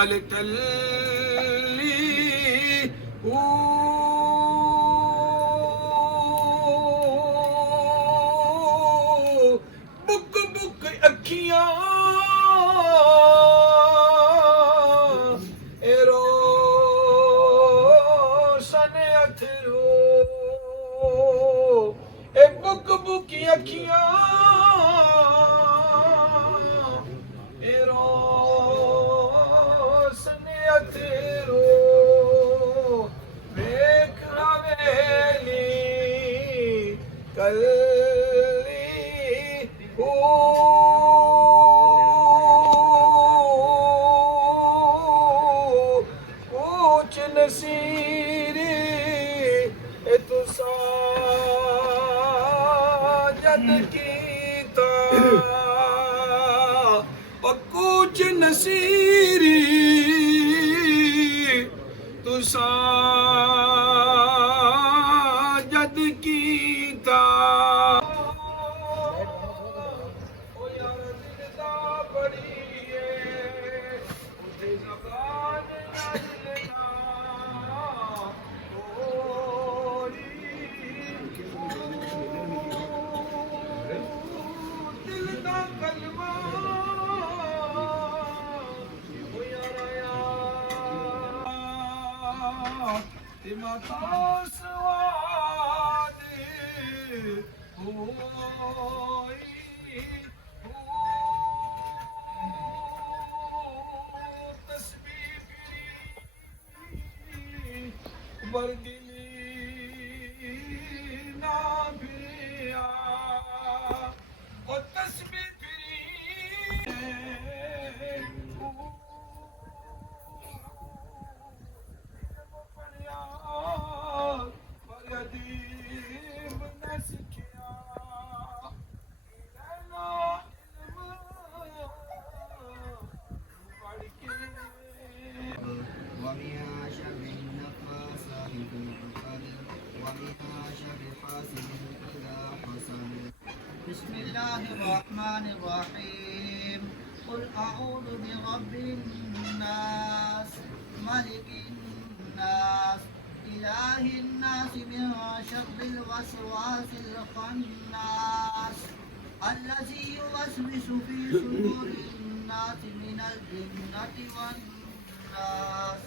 تل تلي book book अखियां arrow सने अथरो ए बुक बुक अखियां एरो सने अथरो देख हवेली कल कुछ नसीरी तुसा जद कीता और कुछ नसीरी तुसा जद कीता बिस्मिल्लाहिर्रहमानिर्रहीम कुल अऊज़ु बिरब्बिन्नास मलिकिन्नास इलाहिन्नास मिन शर्रिल वसवासिल खन्नास अल्लज़ी युवस्विसु फी सुदूरिन्नास मिनल जिन्नति वन्नास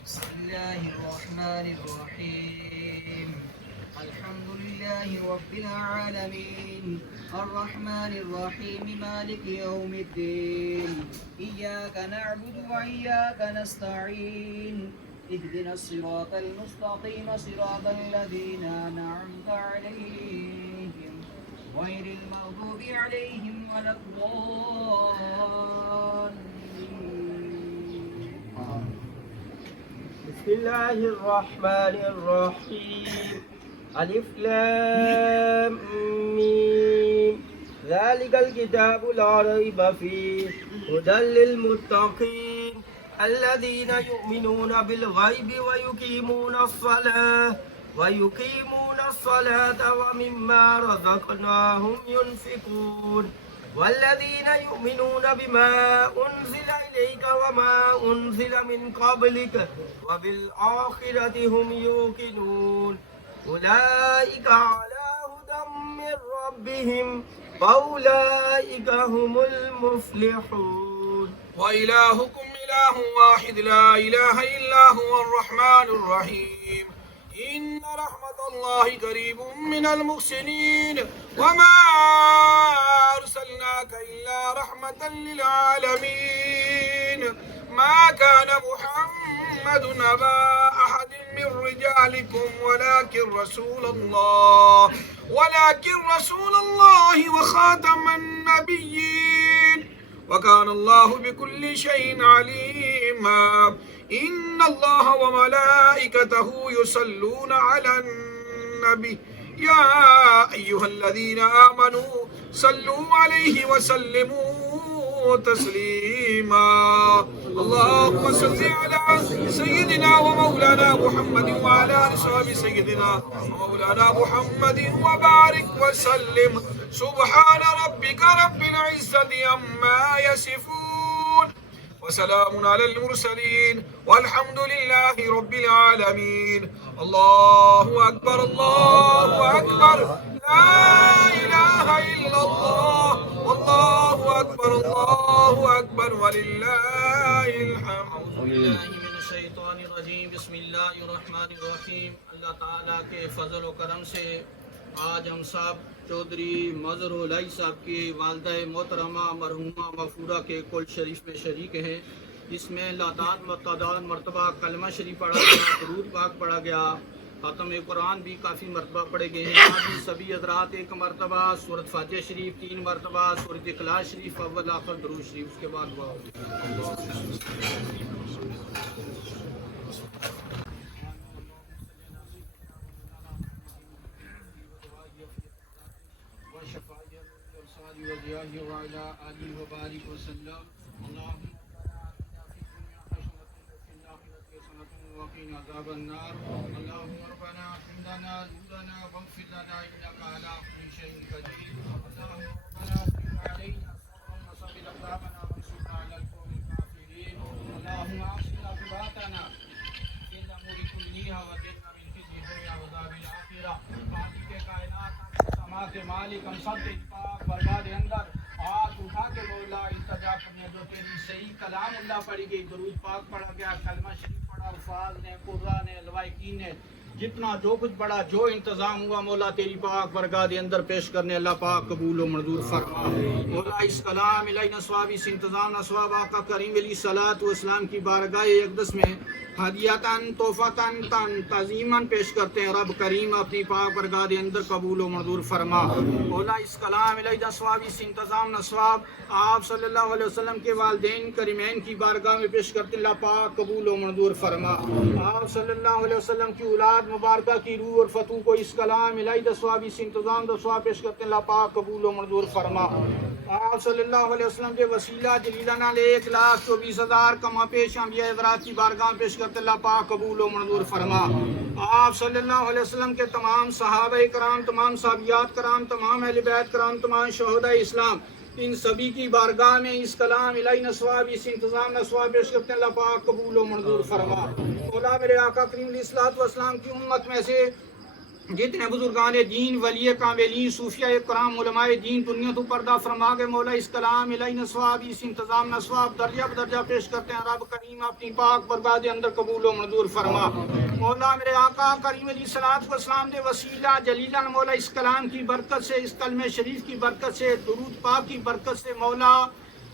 बिस्मिल्लाहिर्रहमानिर्रहीम الحمد لله رب العالمين الرحمن الرحيم مالك يوم الدين إياك نعبد وإياك نستعين اهدنا الصراط المستقيم صراط الذين أنعمت عليهم غير المغضوب عليهم ولا الضالين. بسم الله الرحمن الرحيم ألف لام ميم ذلك الكتاب لا ريب فيه هدى للمتقين الذين يؤمنون بالغيب ويقيمون الصلاة ومما رزقناهم ينفقون والذين يؤمنون بما أنزل إليك وما أنزل من قبلك وبالآخرة هم يوقنون أولئك على هدى من ربهم وأولئك هم المفلحون وإلهكم إله واحد لا إله إلا هو الرحمن الرحيم إن رحمة الله قريب من المحسنين وما أرسلناك إلا رحمة للعالمين ما كان محمد أبا أحد من رجالكم ولكن رسول الله وخاتم النبيين وكان الله بكل شيء عليما إن الله وملائكته يصلون على النبي يا أيها الذين آمنوا صلوا عليه وسلموا تسليما اللهم صل على سيدنا ومولانا محمد وعلى آل صحابه سيدنا ومولانا محمد وبارك وسلم سبحان ربك رب العزة عما يصفون वसलामुन अलल मुरसलीन वल्हम्दुलिल्लाहि रब्बिल आलमीन। अल्लाहु अकबर, अल्लाहु अकबर, ला इलाहा इल्लल्लाह, अल्लाहु अकबर, अल्लाहु अकबर, वलिल्लाहिल हम्द। बिस्मिल्लाहिर्रहमानिर्रहीम। अल्लाह ताला के फजल व करम से आज हम सब चौधरी मजहरुल इलाही साहब की वालदा मोहतरमा मरहूमा मफूरा के कुल शरीफ में शरीक हैं। इसमें लाताद व तादाद मरतबा कलमा शरीफ पढ़ा गया, दुरूद पाक पढ़ा गया, ख़त्म कुरान भी काफ़ी मरतबा पढ़े गए हैं। आज भी सभी हज़रात एक मरतबा सूरत फातिहा शरीफ, 3 मरतबा सूरत इखलास शरीफ, अव्वल आखिर दुरूद शरीफ, उसके बाद के मालिक हम सब के बरबाद अंदर हाथ उठा के मौला इल्तिजा करने जो तेरी सही कलाम अल्लाह पढ़ी गई, दुरूद पाक पढ़ा गया, कलमा शरीफ पढ़ा, अल्फाज ने, कुर्रा ने, लवाइकीन ने, जितना जो कुछ बड़ा जो इंतजाम हुआ मौला तेरी पाक बरगाह के अंदर पेश करने अल्लाह पाक कबूल व मंजूर फरमा। मौला इस कलाम इलाही नस्वाब, इस इंतजाम नस्वाब आका करीम अली सलात व इस्लाम की बारगाह अक़दस में हदियतन तोहफ़तन तन तज़ीमन पेश करते हैं। रब करीम अपनी पाक बरगाह के अंदर कबूल व मंजूर फरमा। मौला इस कलाम इलाही नस्वाब, इस इंतजाम नस्वाब आप सल्लल्लाहु अलैहि वसल्लम के वालिदैन करीमैन की बारगाह में पेश करते अल्लाह पाक कबूल व मंजूर फरमा। आप सल्लल्लाहु अलैहि वसल्लम की औलाद मुबारका की रूह और फतू को इस कलाम इलाही दसवाब, इस इंतजाम दसवाब पेश करते अल्लाह पाक कबूल व मंजूर फरमा। आप सल्लल्लाहु अलैहि वसल्लम के वसीला जलीलाना 1,24,000 कमा पेश अंबिया हज़रात की बारगाह पेश करते अल्लाह पाक कबूल व मंजूर फरमा। आप सल्लल्लाहु अलैहि वसल्लम के तमाम सहाबा कराम, तमाम साहबियात कराम, तमाम अहले बैत कराम, तमाम शहदा इस्लाम, इन सभी की बारगाह में इस कलाम इलाही नस्वाब, इस इंतजाम नस्वाब पेश करते अल्लाह पाक कबूल व मंजूर फरमा। मौला मेरे आका करीम अलैहिस्सलातु वस्सलाम की उम्मत में से जितने बुजुर्गान दीन, वली कामिलीन, सूफिया कराम, उलमाए दीन दुनिया तो पर्दा फरमा के मौला इस कलाम इलाही नस्वाब, इस इंतजाम नस्वाब दर्जा बदर्जा पेश करते हैं। रब करीम अपनी पाक बरगाह के अंदर कबूल व मंजूर फरमा। मौला मेरे आका करीम अलैहिस्सलातु वस्सलाम दे वसीला जलीला मौला इस कलाम की बरकत से, इस कलमे शरीफ की बरकत से, दुरूद पाक की बरकत से मौला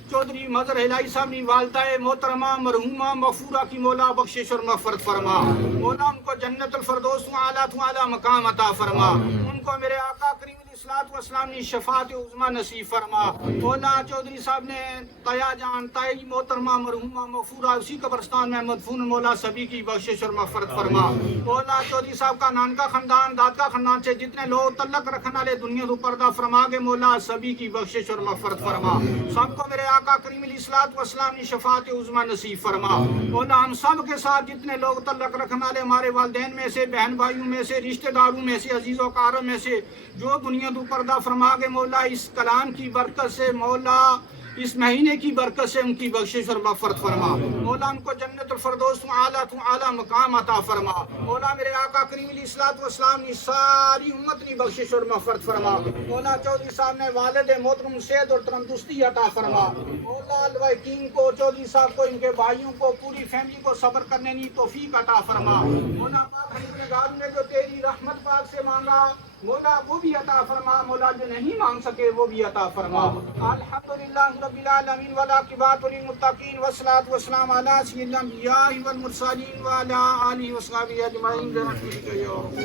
चौधरी मजहर इलाही साहब की वालदा मोहतरमा मरहूमा मगफूरा की मौला बख्शिश और मग़फ़िरत फरमा। मौला उनको जन्नतुल फ़िरदौस आला मकाम अता फरमा। उनको मेरे आका करीम अलैहिस्सलातु वस्सलाम की शफ़ाअत उज़्मा नसीब फरमा। मौला चौधरी साहब ने तया जान ताई मोहतरमा मरहूमा मगफूरा उसी कब्रिस्तान में मदफून मौला सभी की बख्शिश और मग़फ़िरत फरमा। मौला चौधरी साहब का नानका ख़ानदान, दादका ख़ानदान से जितने लोग तल्लक रखने वाले दुनिया को पर्दा फरमा के मौला सभी की बख्शिश और मग़फ़िरत फरमा। सबको मेरे आका करीम अलैहिस्सलातु वस्सलाम की शफ़ाअत उज़्मा नसीब फरमा। मौला हम सब के साथ जितने लोग तल्लक रखने वाले हमारे वालिदैन में से, बहन भाइयों में से, रिश्तेदारों में से, अजीज़ों कारम में से जो दुनिया को पर्दा फरमा के मौला इस कलाम की बरकत से, मौला इस महीने की बरकत से उनकी बख्शिश और मग़फ़िरत फरमा। मौला उनको जन्नतुल फ़िरदौस आला मकाम अता फरमा। मौला मेरे आका करीम अलैहिस्सलातु वस्सलाम की सारी उम्मत की बख्शिश और मग़फ़िरत फरमा। मौला चौधरी साहब ने वालिद मोहतरम सेहत और तंदुरुस्ती अता फरमा। मौला अलवाइकीन को, चौधरी साहब को, इनके भाइयों को, पूरी फैमिली को सब्र करने की तौफीक अता फरमा। मौला पाक ने जो तेरी रहमत पाक से मांगा मौला वो भी अता फरमा। मौला जो नहीं मांग सके वो भी अता फरमा। अल्हम्दुलिल्लाह रब्बिल आलमीन वल आक़िबतु लिल मुत्तक़ीन वस्सलातु वस्सलामु अला सय्यिदिल अंबिया'i वल मुरसलीन व अला आलिहि व सहबिहि अजमईन बिरहमतिका या रब्बी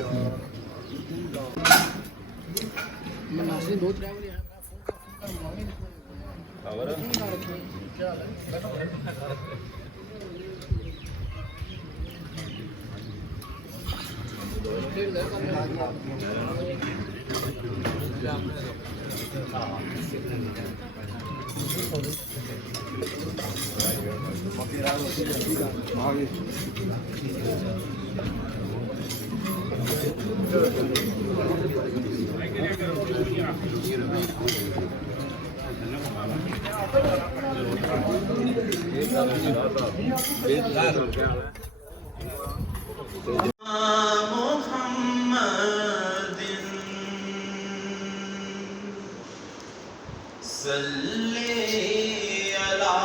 सल्ले अला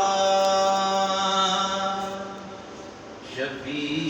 शफी